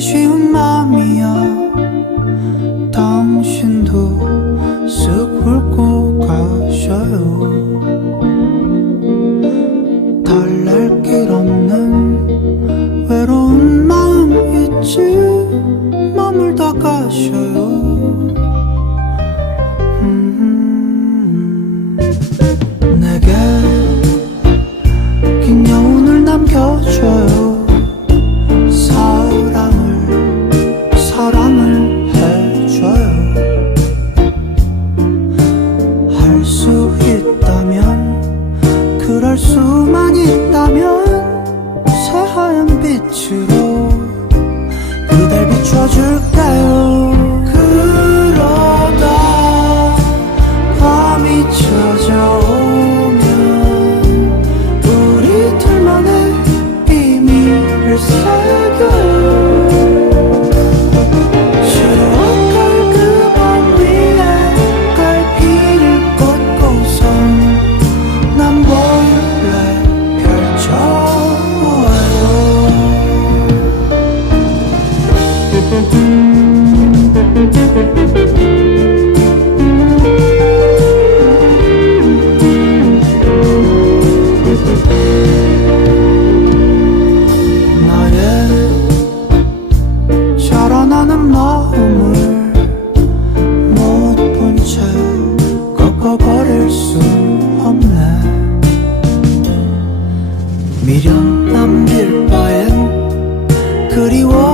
追寻妈咪啊！ 그럴 수만 있다면 새하얀 빛으로 그댈 비춰줄까요? 마음을 못 본 채 꺾어버릴 수 없네. 미련 남길 바엔 그리워.